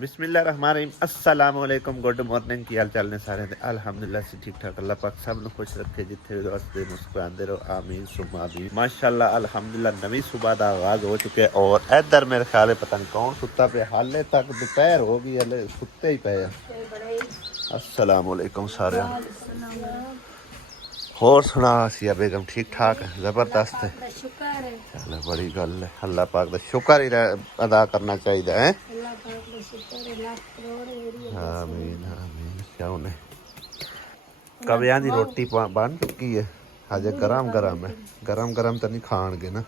बिस्मिल्लाहिर्रहमानिर्रहीम अस्सलाम वालेकुम गुड मॉर्निंग की हाल चाल ने सारे दे अल्हम्दुलिल्लाह से ठीक ठाक अल्लाह पाक सब ਨੂੰ खुश रखे जिथे भी हंसते मुस्कुराते रहो आमीन सुम्मा आमीन माशाअल्लाह अल्हम्दुलिल्लाह नवी सुबह का आगाज हो चुके और इधर मेरे ख्याल है पता नहीं कौन सुता पे हाले तक दोपहर हो गई हले सुते ही पे अस्सलाम वालेकुम सारे होर सुना सिया बेगम ठीक ठाक है जबरदस्त है चलो बड़ी गल है अल्लाह पाक का शुक्र ही अदा करना चाहिए है आमीन आमीन क्यों नहीं कबियां दी रोटी बन चुकी है अजे गरम गरम है गरम तो नहीं खाणगे ना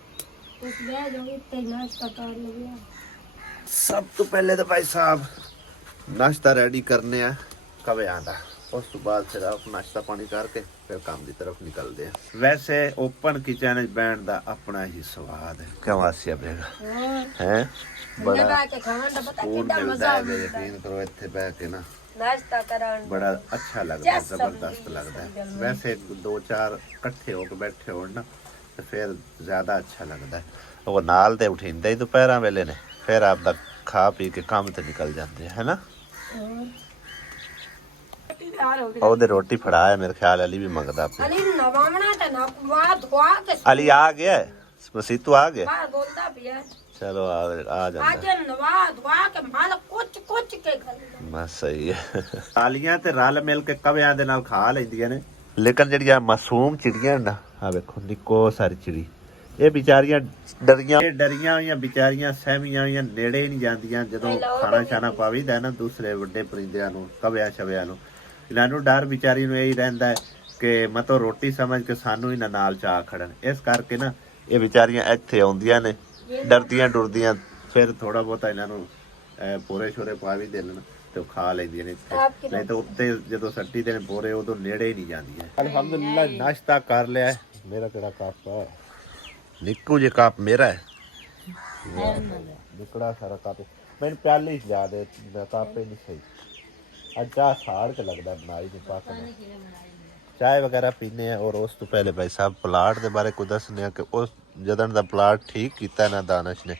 सब तो पहले तो भाई साहब नाश्ता रेडी करने हैं कबियां दा उस तो बाद फिर आप नाश्ता पानी करके फिर काम की तरफ निकलते हैं वैसे ओपन किचन बैठने का अपना ही स्वाद है क्यों आसिया बेगा है बड़ा सुकून मिलता है यकीन करो इत्थे बैठ के ना बड़ा अच्छा लगता है जबरदस्त लगता है वैसे दो चार इकट्ठे होकर बैठे हो ना तो फिर ज्यादा अच्छा लगता है वो नाल ते उठींदे ही दोपहर वेले ने फिर आप खा पी के काम ते निकल जाते हैं है ना ਉਹਦੇ ਰੋਟੀ ਫੜਾਇਆ ਮੇਰੇ ਖਿਆਲ ਅਲੀ ਵੀ ਮੰਗਦਾ ਪਿਆ ਅਲੀ ਨਵਾਵਣਾ ਤੇ ਨਾ ਵਾ ਧਵਾ ਕੇ ਅਲੀ ਆ ਗਿਆ ਮਸੀਤੂ ਆ ਗਿਆ ਹਾਂ ਬੋਲਦਾ ਪਿਆ ਚਲੋ ਆ ਜਾਂਦਾ ਅੱਜ ਨਵਾ ਧਵਾ ਕੇ ਮਾਲ ਕੁੱਚ ਕੇ ਖਾਂਦਾ ਬਸ ਸਹੀ ਹੈ ਤਾਲੀਆਂ ਤੇ ਰਲ ਮਿਲ ਕੇ ਕਵਿਆਂ ਦੇ ਨਾਲ ਖਾ ਲੈਂਦੀਆਂ ਨੇ ਲੇਕਿਨ ਜਿਹੜੀਆਂ ਮਾਸੂਮ ਚਿੜੀਆਂ ਨਾ ਆ ਵੇਖੋ ਨਿੱਕੋ ਸਾਰੀ ਚਿੜੀ ਇਹ ਵਿਚਾਰੀਆਂ ਡਰੀਆਂ ਹੋਈਆਂ ਵਿਚਾਰੀਆਂ ਸਹਿਮੀਆਂ ਹੋਈਆਂ ਨੇੜੇ ਹੀ ਨਹੀਂ ਜਾਂਦੀਆਂ ਜਦੋਂ ਖਾਣਾ ਛਾਣਾ ਪਾਵੀਦਾ ਨਾ ਦੂਸਰੇ ਵੱਡੇ ਪਰਿੰਦਿਆਂ ਨੂੰ ਕਵਿਆਂ ਛਵਿਆਂ ਨੂੰ ਇਹਨਾਂ ਨੂੰ ਡਰ ਵਿਚਾਰੀ ਨੂੰ ਇਹੀ ਰਹਿੰਦਾ ਹੈ ਕਿ ਮਤੋ ਰੋਟੀ ਸਮਝ ਕੇ ਸਾਨੂੰ ਹੀ ਨਾ ਨਾਲ ਚਾਹ ਖੜਨ ਇਸ ਕਰਕੇ ਨਾ ਇਹ ਵਿਚਾਰੀਆਂ ਇੱਥੇ ਆਉਂਦੀਆਂ ਨੇ ਡਰਦੀਆਂ ਡੁਰਦੀਆਂ ਫਿਰ ਥੋੜਾ ਬਹੁਤਾ ਇਹਨਾਂ ਨੂੰ ਪੋਰੇ ਛੋਰੇ ਪਾ ਵੀ ਦੇ ਲੈਣ ਤੇ ਖਾ ਲੈਂਦੀਆਂ ਨੇ ਇੱਥੇ ਨਹੀਂ ਤਾਂ ਉੱਤੇ ਜਦੋਂ ਸੱਟੀ ਦੇ ਨੇ ਪੋਰੇ ਉਦੋਂ ਨੇੜੇ ਹੀ ਨਹੀਂ ਜਾਂਦੀਆਂ ਅਲਹਮਦੁਲਿਲਾ ਨਾਸ਼ਤਾ ਕਰ ਲਿਆ ਮੇਰਾ ਕਿਹੜਾ ਕੱਪ ਹੈ ਨਿੱਕੂ ਜੇ ਕੱਪ ਮੇਰਾ ਹੈ ਨਿਕੜਾ ਸਾਰਾ ਕੱਪ ਮੈਨੂੰ ਪਿਆਲੇ ਹੀ ਲਿਆ ਦੇ ਕੱਪ ਹੀ ਨਹੀਂ ਸਹੀ अच्छा साड़ के लगता है बनाई के पाक में चाय वगैरह पीने हैं और उस तो पहले भाई साहब प्लाट के बारे को दसने कि उस जदन का प्लाट ठीक किया ना दानिश ने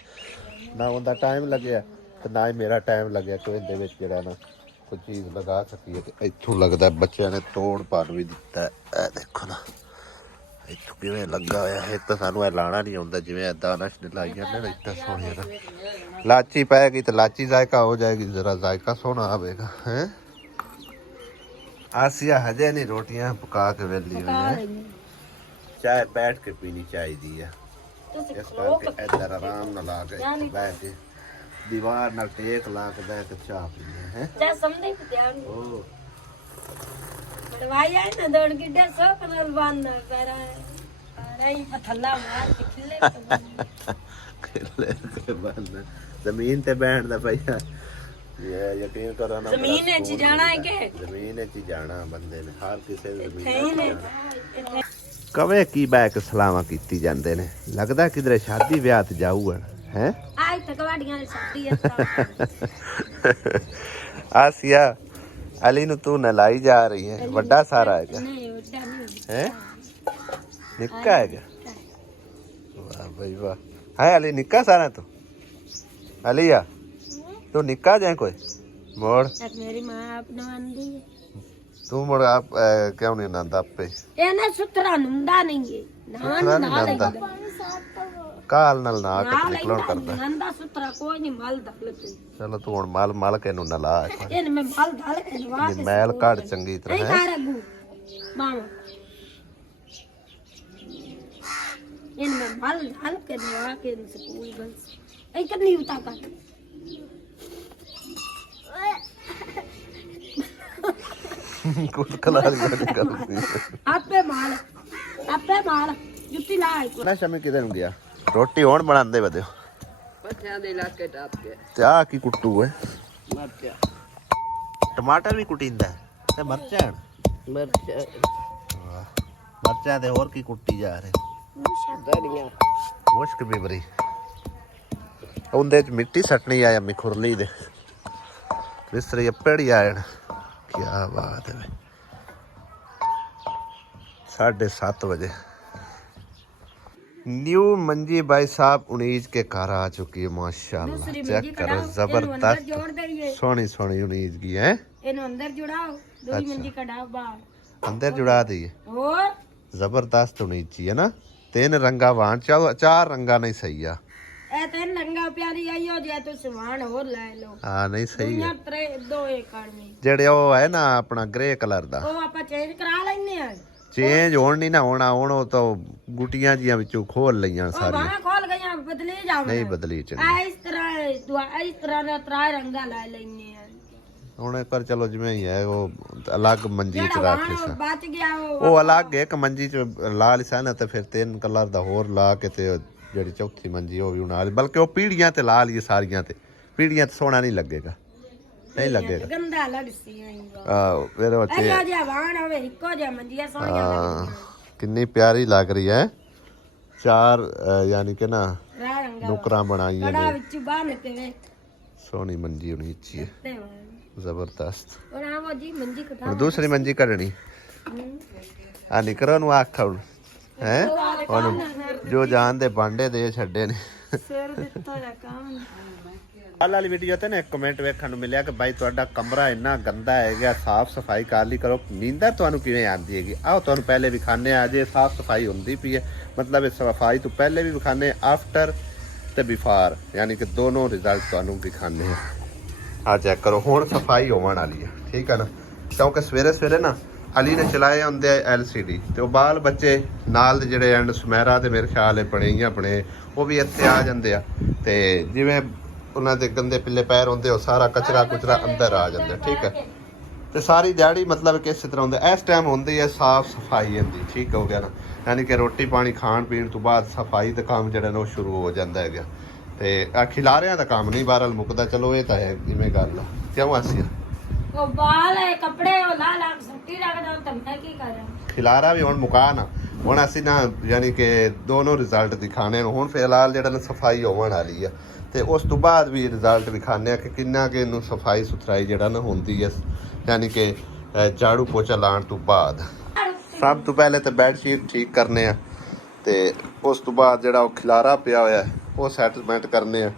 ना उनका टाइम लगे तो ना ही मेरा टाइम लगे कि इहदे विच जिहड़ा ना कोई चीज़ लगा सकी तो इत्थों लगता बच्चों ने तोड़ भन भी दिता है देखो ना इत्थों किवें लगा होया है तो सानू लाना नहीं आउंदा जिवें दानिश ने लाई जाने ना इतना सोहणिया ना लाची पाएगी तो लाची जायका हो जाएगी जरा जायका सोहना आवेगा हैं आसिया हजे नहीं रोटियां पका के वेली हुई है चाय बैठ के पीनी चाहिए इस करके इधर आराम ना ला के बैठ के दीवार नाल टेक ला के बैठ के चाह पीनी है जा समझे ध्यान ओ बड़वाई आई ना दौड़ के डर सो कनल बांध पैरा रही पथला मार के खिले के बांध जमीन ते बैठ दा भैया यकीन करो ना जमीन च जाना है के जमीन च जाना बंदे ने हर किसी जमीन च कवे की बैक सलामा कीती जांदे ने लगदा किधरे शादी ब्याह ते जाऊगन हैं आज तक वाड़ियां शादी है आसिया अली नु तू नलाई जा रही है बड़ा सारा है क्या नहीं बड़ा नहीं है निक्का है क्या वाह भाई वाह है अली निक्का सारा तू अलिया तू निक्का जाए कोई मोड़ मेरी मां अपना आंदी है तू मोड़ आप क्यों नहीं नंदा पे ए ना सुथरा नंदा नहीं है नान नंदा काल नल ना के निकलण करदा नंदा सुथरा कोई नहीं माल डाल पे चलो तू हुन माल के नु नला इन में माल डाल के नवा के मैल काट चंगी तरह है मामा इन में माल डाल के नवा के स्कूल बस ए कितनी उता काट कुछ कला निकलती आपे माल जुत्ती ला ना शमी किधर गया रोटी होण बनांदे बदे बच्चा दे इलाके टाप के क्या की कुट्टू है मरचा टमाटर भी कुटींदा है ते मरचा दे और की कुट्टी जा रहे दरिया मुश्क भी बरी उंदे च मिट्टी सटनी आया मी खुरली दे बिस्तरे पेड़ी आए क्या बात है 7:30 बजे न्यू मंजी भाई साहब 19 के कार आ चुकी है माशाल्लाह चेक करो जबरदस्त सोनी सोनी उनीज की है ਇਹਨੂੰ ਅੰਦਰ ਜੁੜਾਓ ਦੂਜੀ ਮੰਜੀ ਕਢਾਓ ਬਾਹਰ अंदर जुड़ा दी है ਹੋਰ जबरदस्त उनीची है ना 3 रंगा वाहन 4 रंगा नहीं सही है ਇਹ ਤਾਂ ਲੰਗਾ ਪਿਆਰੀ ਆਈਓ ਜੇ ਤੂੰ ਸਮਾਨ ਹੋਰ ਲੈ ਲਓ हाँ नहीं सही है 2 ਏਕੜ ਵਿੱਚ ਜਿਹੜੇ ਉਹ ਹੈ ਨਾ ਆਪਣਾ ਗ੍ਰੇ ਕਲਰ ਦਾ ਉਹ ਆਪਾਂ ਚੇਂਜ ਕਰਾ ਲੈਨੇ ਆ ਚੇਂਜ ਹੋਣ ਨਹੀਂ ਨਾ ਹੋਣਾ ਹੁਣ ਉਹ ਤਾਂ ਗੁੱਟੀਆਂ ਜੀਆਂ ਵਿੱਚੋਂ ਖੋਲ ਲਈਆਂ ਉਹ ਸਾਰੀਆਂ ਬਾਹਾਂ ਖੋਲ ਗਈਆਂ ਬਦਲੀ ਜਾਵਾਂ ਨਹੀਂ ਬਦਲੀ ਚ ਇਸ ਤਰ੍ਹਾਂ ਦਾ ਤਰਾ ਰੰਗਾ ਲੈ ਲੈਨੇ ਆ ਹੁਣ ਇੱਕ ਵਾਰ ਚਲੋ ਜਿਵੇਂ ਹੀ ਹੈ ਉਹ ਅਲੱਗ ਮੰਜੀ ਚ ਰੱਖ ਜਿਹੜਾ ਲਿਆ ਬਚ ਗਿਆ ਉਹ ਅਲੱਗ ਇੱਕ ਮੰਜੀ ਚ ਲਾ ਲਿਆ ਨਾ ਤੇ ਫਿਰ 3 ਕਲਰ ਦਾ ਹੋਰ ਲਾ ਕੇ ਤੇ ਜਿਹੜੀ ਚੌਥੀ ਮੰਜੀ ਉਹ ਵੀ ਬਣਾ ਲਈ ਬਲਕਿ ਉਹ ਪੀੜੀਆਂ ਤੇ ਲਾ ਲਈਏ ਸਾਰੀਆਂ ਤੇ ਪੀੜੀਆਂ ਤੇ ਸੋਹਣਾ ਨਹੀਂ ਲੱਗੇਗਾ ਨਹੀਂ ਲੱਗੇਗਾ ਗੰਦਾ ਲੜਸੀ ਆ ਫਿਰ ਉਹ ਚ ਇਹ ਜਿਹਾ ਵਾਣ ਹੋਵੇ ਇੱਕੋ ਜਿਹਾ ਮੰਜੀਆਂ ਸੋਹਣੀਆਂ ਲੱਗਦੀਆਂ ਕਿੰਨੀ ਪਿਆਰੀ ਲੱਗ ਰਹੀ ਹੈ 4 ਯਾਨੀ ਕਿ ਨਾ ਰਾ ਰੰਗਾ ਨੁਕਰਾਂ ਬਣਾਈਆਂ ਕੜਾ ਨੇ ਵਿੱਚ ਬਾਹਰ ਤੇ ਵੇ ਸੋਹਣੀ ਮੰਜੀ ਹੋਣੀ ਇੱਚੀ ਹੈ ਤੇ ਜ਼ਬਰਦਸਤ और वो जी मंजी कटा ਹੁਣ ਦੂਸਰੀ ਮੰਜੀ ਕੱਢਣੀ ਆ ਨਿਕਰਾਂ ਨੂੰ ਆਖ ਹੁਣ ਹੈ ਉਹਨੂੰ ਜੋ ਜਾਣ ਦੇ ਬਾਂਡੇ ਦੇ ਛੱਡੇ ਨੇ ਸਿਰ ਦਿੱਤਾ ਜਾਂ ਕੰਮ ਕੱਲ ਵਾਲੀ ਵੀਡੀਓ ਤੇ ਨਾ ਇੱਕ ਕਮੈਂਟ ਵੇਖਣ ਨੂੰ ਮਿਲਿਆ ਕਿ ਬਾਈ ਤੁਹਾਡਾ ਕਮਰਾ ਇੰਨਾ ਗੰਦਾ ਹੈਗਾ ਸਾਫ਼ ਸਫਾਈ ਕਰ ਲਈ ਕਰੋ ਨੀਂਦਰ ਤੁਹਾਨੂੰ ਕਿਵੇਂ ਆਉਂਦੀ ਹੈਗੀ ਆਓ ਤੁਹਾਨੂੰ ਪਹਿਲੇ ਵਿਖਾਣੇ ਆ ਜੇ ਸਾਫ਼ ਸਫਾਈ ਹੁੰਦੀ ਪਈ ਹੈ ਮਤਲਬ ਇਹ ਸਫਾਈ ਤੋਂ ਪਹਿਲੇ ਵੀ ਵਿਖਾਣੇ ਆਫਟਰ ਤੇ ਬਿਫੋਰ ਯਾਨੀ ਕਿ ਦੋਨੋਂ ਰਿਜ਼ਲਟ ਤੁਹਾਨੂੰ ਵਿਖਾਣੇ ਆ ਆ ਚੈੱਕ ਕਰੋ ਹੁਣ ਸਫਾਈ ਹੋਣ ਵਾਲੀ ਹੈ ਠੀਕ ਹੈ ਨਾ ਕਿਉਂਕਿ ਸਵੇਰੇ ਸਵੇਰੇ ਨਾ ਅਲੀ ਨੇ ਚਲਾਏ ਹੁੰਦੇ ਆ LCD ਤੇ ਉਹ ਬਾਲ ਬੱਚੇ ਨਾਲ ਦੇ ਜਿਹੜੇ ਐਂਡ ਸਮੈਰਾ ਤੇ ਮੇਰੇ ਖਿਆਲ ਬਣੇ ਹੀ ਆਪਣੇ ਉਹ ਵੀ ਇੱਥੇ ਆ ਜਾਂਦੇ ਆ ਤੇ ਜਿਵੇਂ ਉਹਨਾਂ ਦੇ ਗੰਦੇ ਪਿੱਲੇ ਪੈਰ ਹੁੰਦੇ ਉਹ ਸਾਰਾ ਕਚਰਾ ਕੁਚਰਾ ਅੰਦਰ ਆ ਜਾਂਦਾ ਠੀਕ ਹੈ ਤੇ ਸਾਰੀ ਦਿਹਾੜੀ ਮਤਲਬ ਕਿ ਇਸੇ ਤਰ੍ਹਾਂ ਹੁੰਦਾ ਇਸ ਟਾਈਮ ਹੁੰਦੀ ਹੈ ਸਾਫ ਸਫਾਈ ਹੁੰਦੀ ਠੀਕ ਹੋ ਗਿਆ ਨਾ ਯਾਨੀ ਕਿ ਰੋਟੀ ਪਾਣੀ ਖਾਣ ਪੀਣ ਤੋਂ ਬਾਅਦ ਸਫਾਈ ਦਾ ਕੰਮ ਜਿਹੜਾ ਨਾ ਉਹ ਸ਼ੁਰੂ ਹੋ ਜਾਂਦਾ ਹੈਗਾ ਤੇ ਆ ਖਿਲਾਰਿਆਂ ਦਾ ਕੰਮ ਨਹੀਂ ਬਾਹਰਲ ਮੁੱਕਦਾ ਚਲੋ ਇਹ ਤਾਂ ਹੈ ਜਿਵੇਂ ਗੱਲ ਆ ਕਿਉਂ ਆਸੀਆ ਉਹ ਬਾਲ ਹੈ ਕੱਪੜੇ ਉਹ ਲਾ ਲਾ ਸੁੱਟੀ ਰੱਖਦਾ ਤਾਂ ਮੈਂ ਕੀ ਕਰਾਂ ਖਿਲਾਰਾ ਵੀ ਹੁਣ ਮੁਕਾ ਨਾ ਹੁਣ ਅਸੀਂ ਨਾ ਯਾਨੀ ਕਿ ਦੋਨੋਂ ਰਿਜ਼ਲਟ ਦਿਖਾਣੇ ਹੁਣ ਫਿਲਹਾਲ ਜਿਹੜਾ ਨਾ ਸਫਾਈ ਹੋਣ ਵਾਲੀ ਆ ਤੇ ਉਸ ਤੋਂ ਬਾਅਦ ਵੀ ਰਿਜ਼ਲਟ ਦਿਖਾਣੇ ਆ ਕਿ ਕਿੰਨਾ ਕਿ ਇਹਨੂੰ ਸਫਾਈ ਸੁਥਰਾਈ ਜਿਹੜਾ ਨਾ ਹੁੰਦੀ ਹੈ ਯਾਨੀ ਕਿ ਝਾੜੂ ਪੋਚਾ ਲਾਉਣ ਤੋਂ ਬਾਅਦ ਸਭ ਤੋਂ ਪਹਿਲੇ ਤਾਂ ਬੈੱਡ ਸ਼ੀਟ ਠੀਕ ਕਰਨੇ ਆ ਤੇ ਉਸ ਤੋਂ ਬਾਅਦ ਜਿਹੜਾ ਉਹ ਖਿਲਾਰਾ ਪਿਆ ਹੋਇਆ ਉਹ ਸੈਟਲਮੈਂਟ ਕਰਨੇ ਆ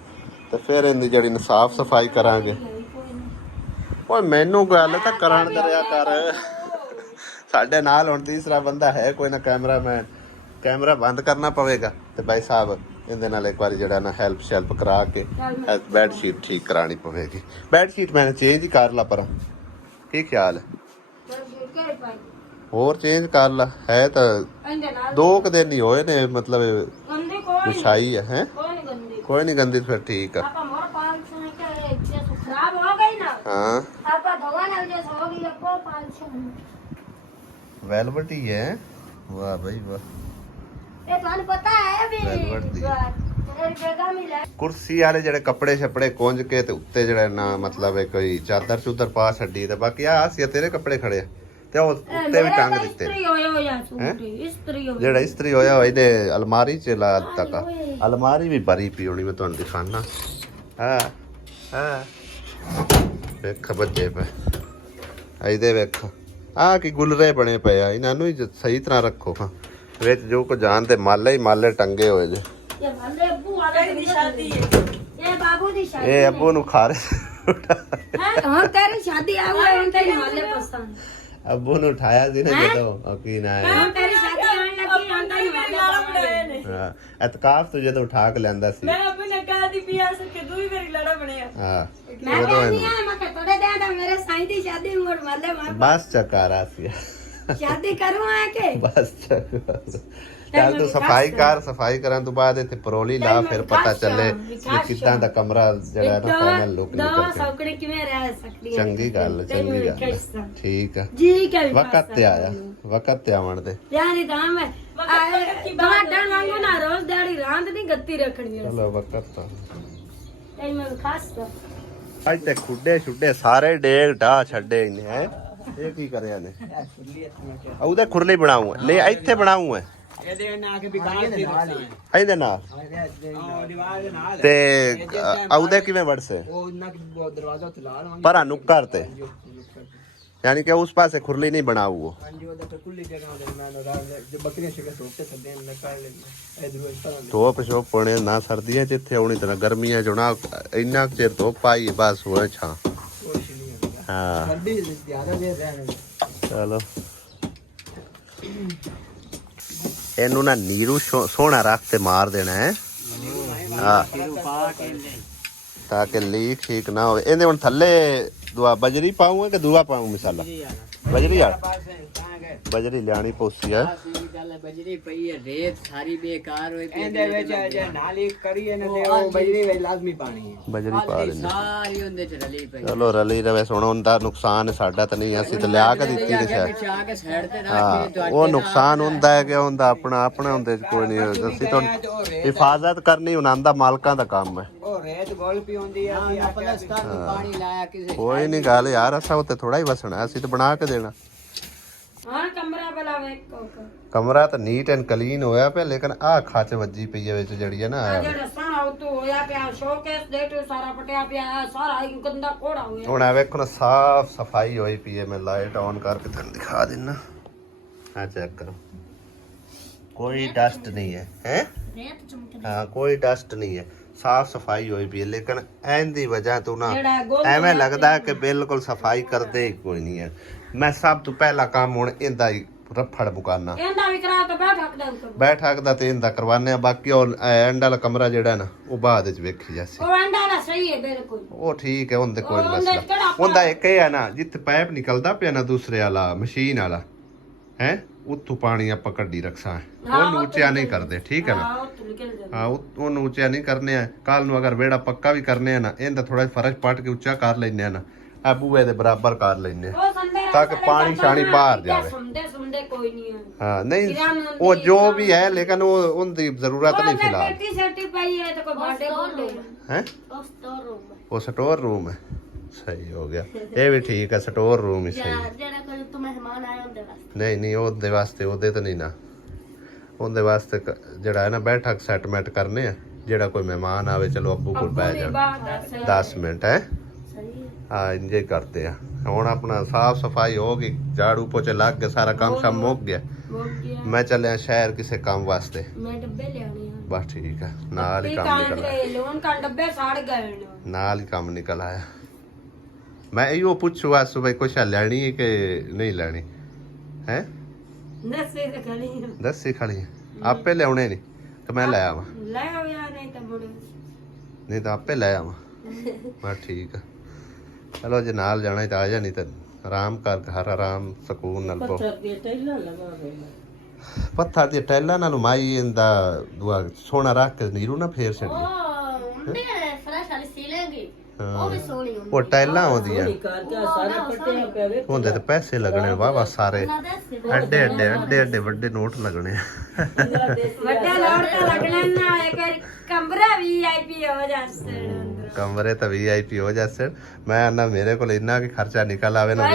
ਤੇ ਫਿਰ ਇਹਦੀ ਜਿਹੜੀ ਸਾਫ ਸਫਾਈ ਕਰਾਂਗੇ ਓਏ ਮੈਨੂੰ ਗੱਲ ਤਾਂ ਕਰਨ ਦੇ ਰਿਹਾ ਕਰ ਸਾਡੇ ਨਾਲ ਹੁਣ ਤੀਸਰਾ ਬੰਦਾ ਹੈ ਕੋਈ ਨਾ ਕੈਮਰਾਮੈਨ ਕੈਮਰਾ ਬੰਦ ਕਰਨਾ ਪਵੇਗਾ ਤੇ ਭਾਈ ਸਾਹਿਬ ਇਹਦੇ ਨਾਲ ਇੱਕ ਵਾਰੀ ਜਿਹੜਾ ਨਾ ਹੈਲਪ ਕਰਾ ਕੇ ਬੈੱਡ ਸ਼ੀਟ ਠੀਕ ਕਰਾਣੀ ਪਵੇਗੀ ਬੈੱਡ ਸ਼ੀਟ ਮੈਂ ਚੇਂਜ ਹੀ ਕਰ ਲਾ ਪਰ ਕੀ ਖਿਆਲ ਹੈ ਹੋਰ ਚੇਂਜ ਕਰ ਲਾ ਹੈ ਤਾਂ 2 ਦਿਨ ਹੀ ਹੋਏ ਨੇ ਮਤਲਬ ਵਿਛਾਈ ਹੈ ਕੋਈ ਨਹੀਂ ਗੰਦੀ ਫਿਰ ਠੀਕ ਆ खराब हो गई ना हाँ आपका भगवान अवजस हो गई आपको 500 वेलवेट ही है वाह भाई वाह ये ਤੁਹਾਨੂੰ ਪਤਾ ਹੈ ਵੀ वेलवेट दी ਜਗ੍ਹਾ ਮਿਲਿਆ ਕੁਰਸੀ ਵਾਲੇ ਜਿਹੜੇ ਕੱਪੜੇ ਛੱਪੜੇ ਕੁੰਝ ਕੇ ਤੇ ਉੱਤੇ ਜਿਹੜਾ ਨਾ ਮਤਲਬ ਹੈ ਕੋਈ ਚਾਦਰ ਚੂਦਰ ਪਾ ਛੱਡੀ ਤੇ ਬਾਕੀ ਆ ਸੀ ਤੇਰੇ ਕੱਪੜੇ ਖੜੇ ਆ ਤੇ ਉਹ ਉੱਤੇ ਵੀ ਟੰਗ ਦਿੱਤੇ ਇਸਤਰੀ ਹੋਇਆ ਸੂਟ ਇਸਤਰੀ ਹੋਇਆ ਜਿਹੜਾ ਇਸਤਰੀ ਹੋਇਆ ਹੋਇਆ ਇਹਦੇ ਅਲਮਾਰੀ 'ਚ ਲਾ ਦਿੱਤਾ ਕਾ ਅਲਮਾਰੀ ਵੀ ਭਰੀ ਪਈ ਹੋਣੀ ਮੈਂ ਤੁਹਾਨੂੰ ਦਿਖਾਣਾ ਹਾਂ ਹਾਂ ਵੇਖ ਬੱਜੇ ਪਏ ਇਹਦੇ ਵੇਖ ਆ ਕੀ ਗੁਲਰੇ ਬਣੇ ਪਏ ਆ ਇਹਨਾਂ ਨੂੰ ਹੀ ਸਹੀ ਤਰ੍ਹਾਂ ਰੱਖੋ ਹਾਂ ਵਿੱਚ ਜੋ ਕੋ ਜਾਣ ਤੇ ਮਾਲੇ ਹੀ ਮਾਲੇ ਟੰਗੇ ਹੋਏ ਜੇ ਇਹ ਮਾਲੇ ਅੱਬੂ ਵਾਲੇ ਦੀ ਸ਼ਾਦੀ ਹੈ ਇਹ ਬਾਬੂ ਦੀ ਸ਼ਾਦੀ ਇਹ ਅੱਬੂ ਨੂੰ ਖਾ ਰਹੇ ਹੁਣ ਤੇਰੀ ਸ਼ਾਦੀ ਆ ਗਈ ਹੁਣ ਤੇਰੀ ਮਾਲੇ ਪਸੰਦ ਅੱਬੂ ਨੂੰ ਉਠਾਇਆ ਸੀ ਨਾ ਜਦੋਂ ਕੀ ਨਾ ਹੈ ਹੁਣ ਤੇਰੀ ਸ਼ਾਦੀ ਆਣ ਲੱਗੀ ਹੁਣ ਤੇਰੀ ਮਾਲੇ ਬਣਾਏ ਨੇ ਹਾਂ ਇਤਕਾਫ ਤੋਂ ਜਦੋਂ ਉਠਾ ਕੇ ਲੈਂਦਾ ਸੀ ਮੈਂ ਆਪੇ ਲੱਗਾ ਦੀ ਪਿਆ ਸਕੇ ਦੂਈ ਮੇਰੀ ਲੜਾ ਬਣਿਆ ਹਾਂ ਮੈਂ ਕਹਿੰਦੀ ਆ ਮੈਂ ਕਿ ਤੋੜੇ ਦੇ ਦਾ ਮੇਰੇ ਸਾਈਂ ਦੀ ਸ਼ਾਦੀ ਹੁਣ ਮਾਲੇ ਮਾਰ ਬਸ ਚਕਾਰਾ ਸੀ ਸ਼ਾਦੀ ਕਰੂ ਆ ਕੇ ਬਸ ਚੱਲ ਤੂੰ ਸਫਾਈ ਕਰਨ ਤੋਂ ਬਾਅਦ ਇੱਥੇ ਪਰੋਲੀ ਲਾ ਫਿਰ ਪਤਾ ਚੱਲੇ ਵੀ ਕਿੱਦਾਂ ਦਾ ਕਮਰਾ ਜਿਹੜਾ ਨਾ ਫਾਈਨਲ ਲੁੱਕ ਨਿਕਲ ਸੌਕੜੇ ਕਿਵੇਂ ਰਹਿ ਸਕਦੀ ਚੰਗੀ ਗੱਲ ਠੀਕ ਆ ਜੀ ਕੇ ਵਕਤ ਤੇ ਆਇਆ ਵਕਤ ਤੇ ਆਵਣ ਦੇ ਯਾਨੀ ਤਾਂ ਮੈਂ ਟਮਾਟਰ ਵਾਂਗੂ ਨਾ ਰੋਜ਼ ਦਿਹਾੜੀ ਰਾਂਦ ਨਹੀਂ ਗੱਤੀ ਰੱਖਣੀ ਚਲੋ ਵਕਤ ਤਾਂ ਤੇ ਮੈਂ ਖਾਸ ਅੱਜ ਤੇ ਖੁੱਡੇ ਛੁੱਡੇ ਸਾਰੇ ਡੇਗ ਢਾ ਛੱਡੇ ਇਹਨੇ ਹੈ ਇਹ ਕੀ ਕਰਿਆ ਨੇ ਉਹਦੇ ਖੁਰਲੀ ਬਣਾਉਂ ਲੈ ਇੱਥੇ ਬਣਾਉਂ ਹੈ ਇਹਦੇ ਨਾਲ ਤੇ ਉਹਦੇ ਕਿਵੇਂ ਵੜਸੇ ਪਰ ਨੁੱਕਰ ਤੇ यानी कि उस पास खुरली नहीं बनाऊ वो धोप शोप पौने ना सर्दियां च इत्थे आउणी तरह गर्मियां च होना इन्ना चिर धोप पाई बस होए छां ਹਾਂ ਚਲੋ ਇਹਨੂੰ ਨਾ ਨੀਰੂ ਸੋਹਣਾ ਰੱਖ ਤੇ ਮਾਰ ਦੇਣਾ ਹੈ ਹਾਂ ਤਾਂ ਕਿ ਲੀਕ ਠੀਕ ਨਾ ਹੋਵੇ। ਇਹਦੇ ਹੁਣ ਥੱਲੇ ਦੁਆ ਬਜਰੀ ਪਾਉਂਗੇ ਕਿ ਦੂਆ ਪਾਉਂ ਮਸਾਲਾ ਬਜਰੀ ਆ ਬਜਰੀ ਲਿਆਣੀ ਪੋਸੀ ਹੈ ਬਜਰੀ ਪਈ ਹੈ ਰੇਤ ਸਾਰੀ ਬੇਕਾਰ ਹੋਈ ਪਈ ਇਹਦੇ ਵਿੱਚ ਜੇ ਨਾਲੀ ਕਰੀਏ ਨਾ ਤੇ ਉਹ ਬਜਰੀ ਵਿੱਚ ਲਾਜ਼ਮੀ ਪਾਣੀ ਹੈ ਬਜਰੀ ਪਾ ਦੇਣੀ ਸਾਰੀ ਉਹਦੇ ਚ ਰਲੀ ਪਈ ਚਲੋ ਰਲੀ ਰਵੇ ਹੁਣ ਉਹਦਾ ਨੁਕਸਾਨ ਸਾਡਾ ਤਾਂ ਨਹੀਂ ਅਸੀਂ ਤਾਂ ਲਿਆ ਕੇ ਦਿੱਤੀ ਤੇ ਸ਼ਾਇਦ ਆ ਕੇ ਸਾਈਡ ਤੇ ਹਾਂ ਉਹ ਨੁਕਸਾਨ ਹੁੰਦਾ ਹੈ ਕਿ ਉਹਦਾ ਆਪਣਾ ਹੁੰਦੇ ਕੋਈ ਨਹੀਂ ਅਸੀਂ ਤਾਂ ਹਿਫਾਜ਼ਤ ਕਰਨੀ ਉਹਨਾਂ ਦਾ ਮਾਲਕਾਂ ਦਾ ਕੰਮ ਹੈ। ਉਹ ਰੇਤ ਗੋਲ ਪੀ ਹੁੰਦੀ ਆ ਪਲਸਤਰ ਨੂੰ ਪਾਣੀ ਲਾਇਆ ਕਿਸੇ ਕੋਈ ਨਹੀਂ ਗੱਲ ਯਾਰ ਅਸਾਂ ਉੱਤੇ ਥੋੜਾ ਹੀ ਵਸਣਾ ਅਸੀਂ ਤਾਂ ਬਣਾ ਕੇ ਦੇਣਾ। ਹਾਂ ਕਮਰਾ ਬਲਾ ਵੇਖ ਕਮਰਾ ਤਾਂ ਨੀਟ ਐਂਡ ਕਲੀਨ ਹੋਇਆ ਪਿਆ ਲੇਕਿਨ ਆਹ ਖੱਚ ਵੱਜੀ ਪਈ ਹੈ ਵਿੱਚ ਜਿਹੜੀ ਹੈ ਨਾ ਜਿਹੜਾ ਸਾਰਾ ਉਤੋਂ ਹੋਇਆ ਪਿਆ ਸ਼ੋਕੇਸ ਦੇ ਤੋਂ ਸਾਰਾ ਪਟਿਆ ਪਿਆ ਸਾਰਾ ਹੀ ਗੰਦਾ ਕੋੜਾ ਹੋਇਆ। ਹੁਣ ਆ ਵੇਖੋ ਨਾ ਸਾਫ ਸਫਾਈ ਹੋਈ ਪਈ ਹੈ। ਮੈਂ ਲਾਈਟ ਆਨ ਕਰਕੇ ਤੁਹਾਨੂੰ ਦਿਖਾ ਦਿੰਨਾ ਆ ਚੈੱਕ ਕਰੋ ਕੋਈ ਡਸਟ ਨਹੀਂ ਹੈ ਹੈ ਹਾਂ ਕੋਈ ਡਸਟ ਨਹੀਂ ਹੈ ਸਾਫ ਸਫਾਈ ਹੋਈ ਪਈ ਹੈ ਲੇਕਿਨ ਇਹਦੀ ਵਜ੍ਹਾ ਤੋਂ ਨਾ ਐਵੇਂ ਲੱਗਦਾ ਕਿ ਬਿਲਕੁਲ ਸਫਾਈ ਕਰਦੇ ਹੀ ਕੋਈ ਨਹੀਂ ਹੈ। ਮੈਂ ਸਭ ਤੋਂ ਪਹਿਲਾ ਕੰਮ ਹੁਣ ਇਹਦਾ ਹੀ ਰਫੜ ਮੁਕਾਨਾ ਇਹਦਾ ਵੀ ਕਰਾ ਕੇ ਬੈਠਕ ਦਾ ਤੇ ਇਹਦਾ ਕਰਵਾਨੇ ਆ ਬਾਕੀ ਉਹ ਐਂਡ ਵਾਲਾ ਕਮਰਾ ਜਿਹੜਾ ਨਾ ਉਹ ਬਾਅਦ ਵਿੱਚ ਵੇਖੀ ਜਾਸੀ ਉਹ ਐਂਡ ਵਾਲਾ ਸਹੀ ਹੈ ਬਿਲਕੁਲ ਉਹ ਠੀਕ ਹੈ ਉਹਦੇ ਕੋਈ ਮਸਲਾ ਉਹਦਾ ਇੱਕ ਇਹ ਹੈ ਨਾ ਜਿੱਥੇ ਪਾਈਪ ਨਿਕਲਦਾ ਪਿਆ ਨਾ ਦੂਸਰੇ ਵਾਲਾ ਮਸ਼ੀਨ ਵਾਲਾ ਹੈ ਉੱਥੋਂ ਪਾਣੀ ਆਪਾਂ ਕੱਢੀ ਰੱਖਾਂ ਉਹਨੂੰ ਉੱਚਾ ਨਹੀਂ ਕਰਦੇ ਠੀਕ ਹੈ ਨਾ ਹਾਂ ਉਹਨੂੰ ਉੱਚਾ ਨਹੀਂ ਕਰਨੇ ਆ ਕੱਲ ਨੂੰ ਅਗਰ ਵਿਹੜਾ ਪੱਕਾ ਵੀ ਕਰਨੇ ਆ ਨਾ ਇਹਦਾ ਥੋੜਾ ਫਰਸ਼ ਪੱਟ ਕੇ ਉੱਚਾ ਕਰ ਲੈਨੇ ਆ ਨਾ ਆ ਬੂਏ ਦੇ ਬਰਾਬਰ ਕਰ ਲੈਨੇ ਤਾਂ ਕਿ ਪਾਣੀ ਛਾਣੀ ਬਾਹਰ ਜਾਵੇ ਕੋਈ ਨਹੀਂ ਹਾਂ ਨਹੀਂ ਉਹ ਜੋ ਵੀ ਹੈ ਲੇਕਿਨ ਉਹ ਉਹਦੀ ਜ਼ਰੂਰਤ ਨਹੀਂ ਫਿਲਹਾਲ ਹੈ ਉਹ ਸਟੋਰ ਰੂਮ ਹੈ ਸਹੀ ਹੋ ਗਿਆ ਇਹ ਵੀ ਠੀਕ ਹੈ ਸਟੋਰ ਰੂਮ ਹੀ ਸਹੀ ਨਹੀਂ ਉਹਦੇ ਵਾਸਤੇ ਉਹਦੇ ਤਾਂ ਨਹੀਂ ਨਾ ਉਹਦੇ ਵਾਸਤੇ ਜਿਹੜਾ ਹੈ ਨਾ ਬੈਠਕ ਸੈਟਮੈਂਟ ਕਰਨੇ ਆ ਜਿਹੜਾ ਕੋਈ ਮਹਿਮਾਨ ਆਵੇ ਚਲੋ ਅੱਬੂ ਕੋਲ ਬਹਿ ਜਾ 10 ਮਿੰਟ ਹੈ ਹਾਂ ਇੰਜੇ ਕਰਦੇ ਆ। ਹੁਣ ਆਪਣਾ ਸਾਫ ਸਫਾਈ ਹੋ ਗਈ ਝਾੜੂ ਪੋਚੇ ਲੱਗ ਕੇ ਸਾਰਾ ਕੰਮ ਸ਼ਾਮ ਮੁੱਕ ਗਿਆ ਮੈਂ ਚੱਲਿਆ ਸ਼ਹਿਰ ਕਿਸੇ ਕੰਮ ਵਾਸਤੇ ਮੈਂ ਡੱਬੇ ਲਿਆਣੇ ਆ ਬਸ ਠੀਕ ਹੈ ਨਾਲ ਹੀ ਕੰਮ ਨਿਕਲ ਆਇਆ ਲੋਨ ਕਾ ਡੱਬੇ ਸਾੜ ਗਏ ਨਾਲ ਹੀ ਕੰਮ ਨਿਕਲ ਆਇਆ। ਮੈਂ ਇਹੋ ਪੁੱਛੂ ਆ ਸੁਬਹ ਕੁਛ ਲੈਣੀ ਹੈ ਕਿ ਨਹੀਂ ਲੈਣੀ ਹੈ ਦੱਸੇ ਖੜੀ ਆਪੇ ਲਿਆਉਣੇ ਨਹੀਂ ਤੇ ਮੈਂ ਲੈ ਆਵਾਂ ਲੈ ਆਇਆ ਨਹੀਂ ਤਾਂ ਮੁੜ ਨਹੀਂ ਤਾਂ ਆਪੇ ਲੈ ਆਵਾਂ ਬਸ ਠੀਕ ਹੈ ਚਲੋ ਜੇ ਨਾਲ ਜਾਣਾ ਤਾਂ ਆ ਜਾ ਨਹੀਂ ਤਾਂ ਆਰਾਮ ਕਰ ਹਰ ਆਰਾਮ ਸਕੂਨ ਨਾਲ ਬੋ ਪੱਥਰ ਦੀ ਟੈਲਾਂ ਨਾਲ ਮਾਈ ਇਹਦਾ ਦੁਆ ਸੋਨਾ ਰੱਖ ਕੇ ਨੀਰੂ ਨਾ ਫੇਰ ਛੱਡੀ ਉਹ ਟੈਲਾਂ ਆਉਂਦੀਆਂ ਹੁੰਦੇ ਤੇ ਪੈਸੇ ਲੱਗਣੇ ਵਾਵਾ ਸਾਰੇ ਐਡੇ ਵੱਡੇ ਨੋਟ ਲੱਗਣੇ ਵੱਡਾ ਲੋੜ ਤਾਂ ਲੱਗਣਾ ਨਾ ਇੱਕ ਕਮਰਾ VIP ਹੋ ਜਾਸਣ ਕਮਰੇ ਤਾਂ VIP ਹੋ ਜਾਸਣ ਮੈਂ ਨਾ ਮੇਰੇ ਕੋਲ ਇੰਨਾ ਕਿ ਖਰਚਾ ਨਿਕਲ ਆਵੇ ਨਾ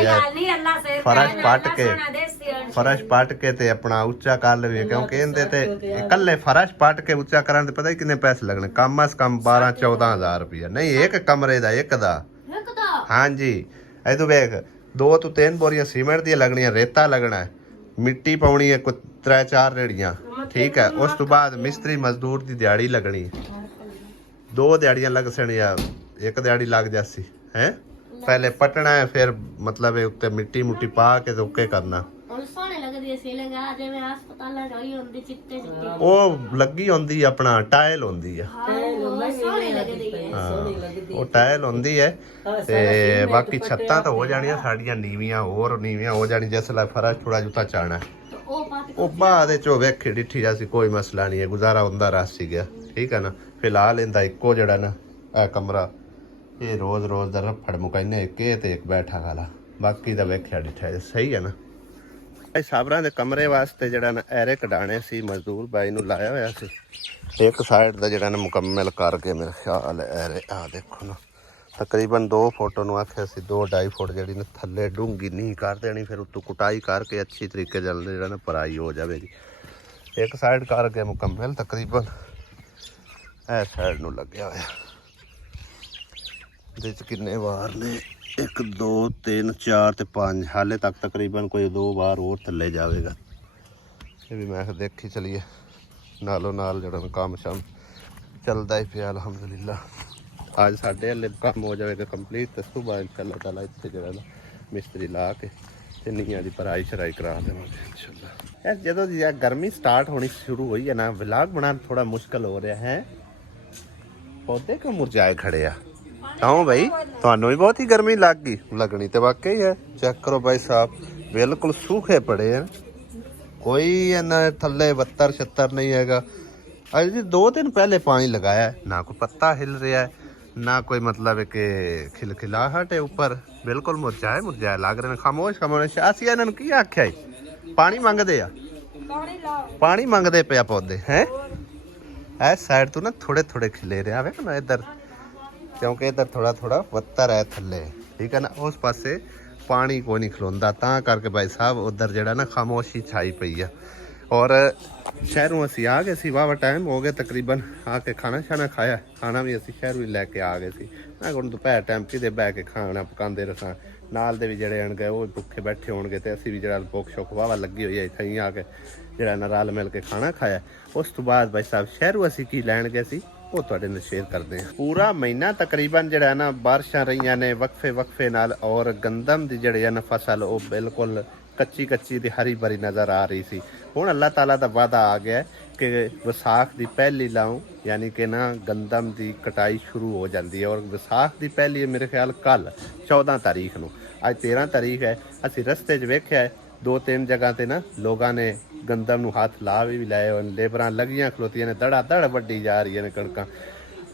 ਫਰਸ਼ ਪੱਟ ਕੇ ਤੇ ਆਪਣਾ ਉੱਚਾ ਕਰ ਲਵੇ ਕਿਉਂਕਿ ਇਹਦੇ ਤੇ ਇਕੱਲੇ ਫਰਸ਼ ਪੱਟ ਕੇ ਉੱਚਾ ਕਰਨ ਦੇ ਪਤਾ ਹੀ ਕਿੰਨੇ ਪੈਸੇ ਲੱਗਣੇ ਕਮ ਅਸ ਕਮ 12-14 ਰੁਪਇਆ ਨਹੀਂ ਇੱਕ ਕਮਰੇ ਦਾ ਇੱਕ ਦਾ ਹਾਂਜੀ ਇਹ ਤੂੰ ਵੇਖ 2 ਤੋਂ 3 ਬੋਰੀਆਂ ਸੀਮੈਂਟ ਦੀਆਂ ਲੱਗਣੀਆਂ ਰੇਤਾ ਲੱਗਣਾ ਮਿੱਟੀ ਪਾਉਣੀ ਹੈ 3-4 ਰੇੜੀਆਂ ਠੀਕ ਹੈ ਉਸ ਤੋਂ ਬਾਅਦ ਮਿਸਤਰੀ ਮਜ਼ਦੂਰ ਦੀ ਦਿਹਾੜੀ ਲੱਗਣੀ ਹੈ 2 ਦਿਹਾੜੀਆਂ ਲੱਗ ਸਣੀਆਂ ਇੱਕ ਦਿਹਾੜੀ ਲੱਗ ਜਾਸੀ ਹੈ ਪਹਿਲੇ ਪਟਣਾ ਹੈ ਫਿਰ ਮਤਲਬ ਉੱਤੇ ਮਿੱਟੀ ਮੁੱਟੀ ਪਾ ਕੇ ਓਕੇ ਕਰਨਾ ਉਹ ਲੱਗੀ ਹੁੰਦੀ ਆਪਣਾ ਟਾਇਲ ਹੁੰਦੀ ਆ ਉਹ ਟਾਇਲ ਹੁੰਦੀ ਹੈ ਤੇ ਬਾਕੀ ਛੱਤਾਂ ਤਾਂ ਹੋ ਜਾਣੀਆਂ ਸਾਡੀਆਂ ਨੀਵੀਆਂ ਹੋਰ ਨੀਵੀਆਂ ਹੋ ਜਾਣੀ ਜਿਸ ਲਈ ਫਰਸ਼ ਥੋੜਾ ਜੁਤਾ ਚਾਣਾ ਉਹ ਬਾਅਦ ਵਿੱਚ ਉਹ ਵੇਖੀ ਡਿੱਠੀ ਜਾਸੀ ਕੋਈ ਮਸਲਾ ਨਹੀਂ ਹੈ ਗੁਜ਼ਾਰਾ ਹੁੰਦਾ ਰਾਸੀ ਗਿਆ ਠੀਕ ਹੈ ਨਾ ਫਿਲਹਾਲ ਇਹਦਾ ਇੱਕੋ ਜਿਹੜਾ ਨਾ ਇਹ ਕਮਰਾ ਇਹ ਰੋਜ਼ ਦਾ ਰਫੜ ਮੁਕਾਈਨੇ ਇੱਕ ਇਹ ਤੇ ਇੱਕ ਬੈਠਾ ਵਾਲਾ ਬਾਕੀ ਦਾ ਵੇਖਿਆ ਡਿੱਠਾ ਸਹੀ ਹੈ ਨਾ ਇਹ ਸਾਬਰਾਂ ਦੇ ਕਮਰੇ ਵਾਸਤੇ ਜਿਹੜਾ ਨਾ ਐਰੇ ਕਢਾਣੇ ਸੀ ਮਜ਼ਦੂਰ ਬਾਈ ਨੂੰ ਲਾਇਆ ਹੋਇਆ ਸੀ ਇੱਕ ਸਾਈਡ ਦਾ ਜਿਹੜਾ ਨਾ ਮੁਕੰਮਲ ਕਰਕੇ ਮੇਰੇ ਖਿਆਲ ਐਰੇ ਆ ਦੇਖੋ ਨਾ ਤਕਰੀਬਨ 2 ਫੁੱਟ ਨੂੰ ਆਖਿਆ ਸੀ 2-2.5 ਫੁੱਟ ਜਿਹੜੀ ਨਾ ਥੱਲੇ ਡੂੰਗੀ ਨਹੀਂ ਕਰ ਦੇਣੀ ਫਿਰ ਉੱਤੋਂ ਕੁਟਾਈ ਕਰਕੇ ਅੱਛੀ ਤਰੀਕੇ ਨਾਲ ਜਿਹੜਾ ਨਾ ਪਰਾਈ ਹੋ ਜਾਵੇਗੀ ਇੱਕ ਸਾਈਡ ਕਰਕੇ ਮੁਕੰਮਲ ਤਕਰੀਬਨ ਇਹ ਸਾਈਡ ਨੂੰ ਲੱਗਿਆ ਹੋਇਆ ਇਹਦੇ ਚ ਕਿੰਨੇ ਵਾਰ ਨੇ 1 2 3 4 ਤੇ 5 ਹਾਲੇ ਤੱਕ ਤਕਰੀਬਨ ਕੋਈ 2 ਵਾਰ ਹੋਰ ਥੱਲੇ ਜਾਵੇਗਾ ਇਹ ਵੀ ਮੈਂ ਦੇਖੀ ਚਲੀਏ ਨਾਲੋਂ ਨਾਲ ਜਿਹੜਾ ਕੰਮ ਸ਼ਮ ਚੱਲਦਾ ਹੀ ਪਿਆ ਅਲਹਮਦੁਲਿਲਾ ਅੱਜ ਸਾਡੇ ਹਲੇ ਕੰਮ ਹੋ ਜਾਵੇਗਾ ਕੰਪਲੀਟ ਤੇ ਸੁਬਾਹ ਇਨਸ਼ਾਅੱਲਾ ਤਾਲਾ ਇੱਥੇ ਜਿਹੜਾ ਨਾ ਮਿਸਤਰੀ ਲਾ ਕੇ ਤੇ ਨੀਆਂ ਦੀ ਪਰਾਈ ਸ਼ਰਾਈ ਕਰਾ ਦੇਵਾਂਗੇ ਇਨਸ਼ਾਅੱਲਾ। ਯਾਰ ਜਦੋਂ ਦੀ ਗਰਮੀ ਸਟਾਰਟ ਹੋਣੀ ਸ਼ੁਰੂ ਹੋਈ ਹੈ ਨਾ ਵਲੌਗ ਬਣਾਉਣਾ ਥੋੜਾ ਮੁਸ਼ਕਲ ਹੋ ਰਿਹਾ ਹੈ। ਪੌਦੇ ਕਿਉਂ ਮੁਰਝਾਏ ਖੜੇ ਆ? ਕਿਉਂ ਭਾਈ ਤੁਹਾਨੂੰ ਵੀ ਬਹੁਤ ਹੀ ਗਰਮੀ ਲੱਗ ਗਈ? ਲੱਗਣੀ ਤੇ ਵਾਕਈ ਹੈ। ਚੈੱਕ ਕਰੋ ਭਾਈ ਸਾਹਿਬ ਬਿਲਕੁਲ सूखे पड़े हैं, कोई ना थल्ले बत्तर छत्तर नहीं हैगा। अभी 2 दिन पहले पानी लगाया है, ना कोई पत्ता हिल रहा है ना कोई मतलब कि खिलखिलाहट है ऊपर, बिल्कुल मुरझाए मुरझाए लग रहे हैं। खामोश खामोश असि इन्होंने की आख्या पानी मंगते आ, पानी मंगते पे पौधे हैं। इस साइड तो ना थोड़े थोड़े खिले रहे हैं ना इधर, क्योंकि इधर थोड़ा थोड़ा पत्थर है थल्ले, ठीक है ना। उस पासे पानी को नहीं खलोंदा तां करके भाई साहब उधर जड़ा ना खामोशी छाई पई है। और शहरों असी आ गए सी, वाह टाइम हो गया तकरीबन आके खाना शाना खाया, खाना भी असी शहरों ही लैके आ गए सी। मैं हुण दोपहर टाइम किते बह के खाना पकांदे रसां, नाल दे भी जड़े आणगे वो भुखे बैठे होणगे ते असी भी जड़ा भुख शुख वाह लगी हुई है इत्थे ही आके जड़ा ना रल मिल के खाना खाया। उस तो बाद भाई साहब शहरों असी की लैण गए सी वो तुहाडे नाल शेयर करते हैं। पूरा महीना तकरीबन जड़ा ना बारिशां रहीआं ने वक्फे वक्फे नाल, और गंदम दी जड़ी है ना फसल वो बिल्कुल कच्ची कच्ची ते हरी भरी नज़र आ रही सी। हुण अल्लाह ताला दा वादा आ गया कि विसाख दी पहली लाऊं यानी कि ना गंदम दी कटाई शुरू हो जाती है। और विसाख दी पहली है मेरे ख्याल कल 14 तारीख नूं, अज 13 तारीख है। असी रस्ते च वेख्या है 2-3 जगह ते ना लोगों ने गंदम नूं हाथ ला भी लाए, लेबरां लगियां खलोतियां ने धड़ा धड़ वड्डी जा रही ने कणकां,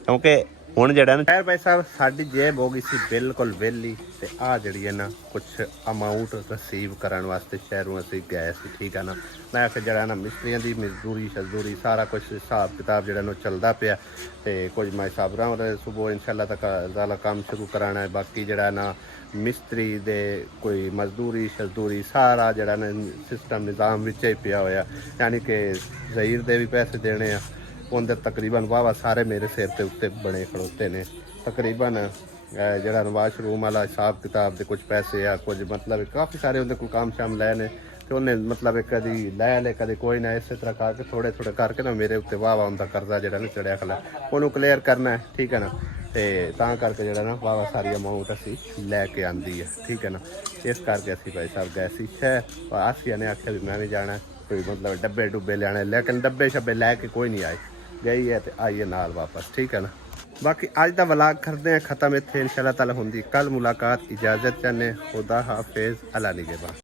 क्योंकि हुण जड़ा ना खैर भाई साहब साडी जेब हो गई सी बिल्कुल वेली ते आ जड़ी है ना कुछ अमाउंट रिसीव करन वास्ते शहरों असीं गए सी, ठीक है ना। मैं फिर जड़ा ना मिस्त्रियां दी मजदूरी शजदूरी सारा कुछ हिसाब किताब जड़ा ना चलदा पिया ते कुछ मैं साबरां और सुबह इंशाअल्लाह ताला काम शुरू कराना है। बाकी जड़ा ना मिस्त्री दे कोई मजदूरी शजदूरी सारा जड़ा ना सिस्टम निज़ाम विच ही पिया होया, यानी कि ज़हीर दे भी पैसे देने आ उनके तकरीबन वाह सारे मेरे सिर के उत्ते बने खड़ोते ने। तकरीबन जड़ा वाशरूम वाला हिसाब किताब के कुछ पैसे आ कुछ मतलब काफ़ी सारे उनके कोई काम शाम लए ने तो उन्हें मतलब कभी लै ले कभी कोई ना, इस तरह करके थोड़े थोड़े करके ना मेरे उत्ते वाह उनका कर्जा जड़ा ना चढ़िया खड़ा उन्होंने क्लीयर करना है, ठीक है ना। तो तां करके जड़ा ना वाह सारी अमाउंट असी लैके आंदी है, ठीक है ना। इस करके असी भाई साहब गए सी शहर, आसिया ने आख्या भी मैं भी जाना कोई मतलब डब्बे डुब्बे लेने, लेकिन डब्बे शब्बे लैके कोई नहीं आए, गई है तो आइए नाल वापस, ठीक है ना। बाकी अज का व्लॉग करते हैं ख़त्म इत्थे, इंशाअल्लाह ताला हुंदी कल मुलाकात। इजाज़त चाहने, खुदा हाफिज़, अल्लाह निगहबान।